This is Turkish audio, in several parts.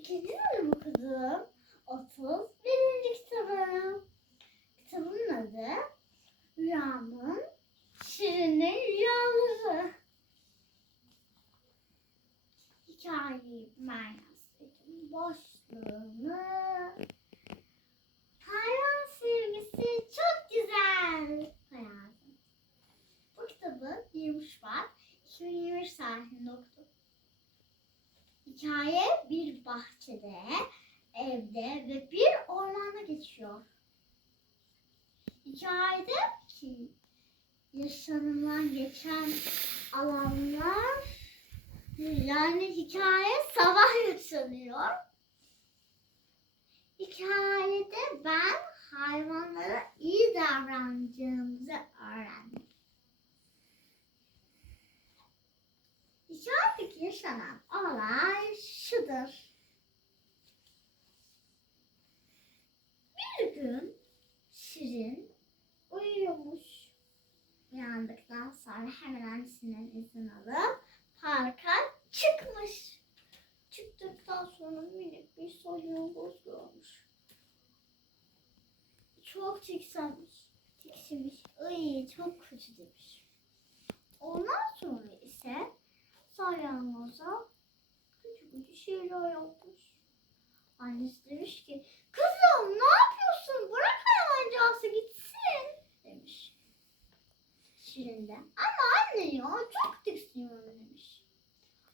İkinci bölüm okudum. 31. kitabım. Kitabın adı Rüyamın Şirin'in Rüyaları. Hikayeyi ben yazdım. Başlığını. Hayvan sevgisi çok Hikaye bir bahçede, evde ve bir ormanda geçiyor. Hikayede ki yaşanılan geçen alanlar yani hikaye sabah yaşanıyor. Hikayede ben hayvanlara iyi davranacağımızı yaşanan olay şudur. Bir gün Şirin uyuyormuş. Uyandıktan sonra hemen annesinden izin alıp parka çıkmış. Çıktıktan sonra minik bir salyangoz görmüş. Çok tiksinmiş. Tiksinmiş. Ay çok kötü demiş. Ondan sonra salyangoza küçük küçük şeyler yapmış. Annesi demiş ki kızım ne yapıyorsun bırak hayvancağızı gitsin demiş. Şirin de ama anne ya çok tiksiniyorum demiş.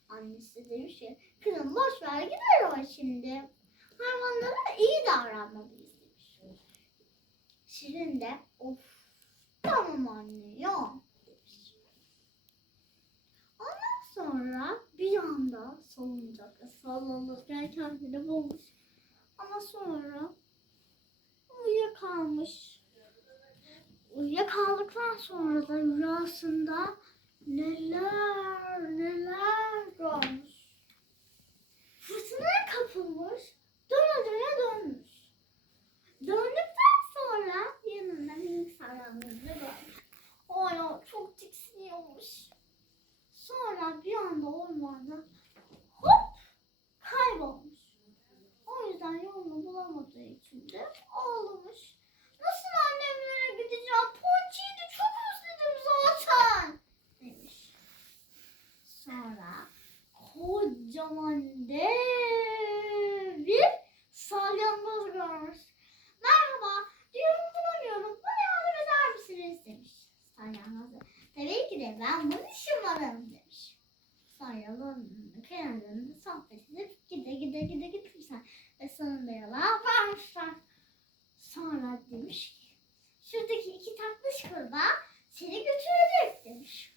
Annesi demiş ki kızım boş ver gider o şimdi. Hayvanlara iyi davranmalıyız demiş. Şirin de of tamam anne ya demiş. Ondan sonra bir anda salıncakta sallanırken kendini bulmuş. Ama sonra uyuyakalmış. Uyuyakaldıktan sonra da rüyasında neler neler görmüş. Fırtınaya kapılmış, döne döne dönmüş. Döndükten sonra yanında minik salyangozu görmüş. Ya, çok tiksiniyormuş. Sonra bir anda ormanda da, Tabii ki de ben bunun işim varım demiş. Sonra yolun kenarında sohbet edip gide gide gide gitmişler. Ve sonunda yola varmışlar. Sonra demiş ki şuradaki iki tatlış kurbağa seni götürecek demiş.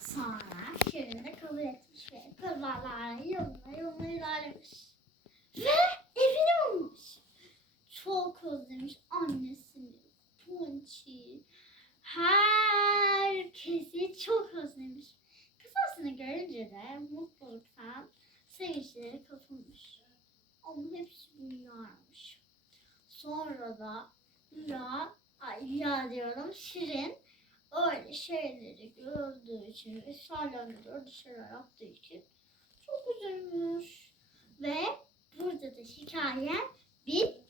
Sonra Şirin kabul etmiş ve kurbağalar yoluna yoluna ilerlemiş. Ve evini bulmuş. Çok özlemiş annesini, Punç'i, herkesi çok özlemiş. Kızasını görünce de mutluluktan sevinçlere kapılmış. Onun hepsi rüyaymış. Sonra da rüya, ay rüya diyorum Şirin öyle şeyleri gördüğü için salyangoz öyle şeyler yaptığı için çok üzülmüş. Ve burada da hikaye bitti.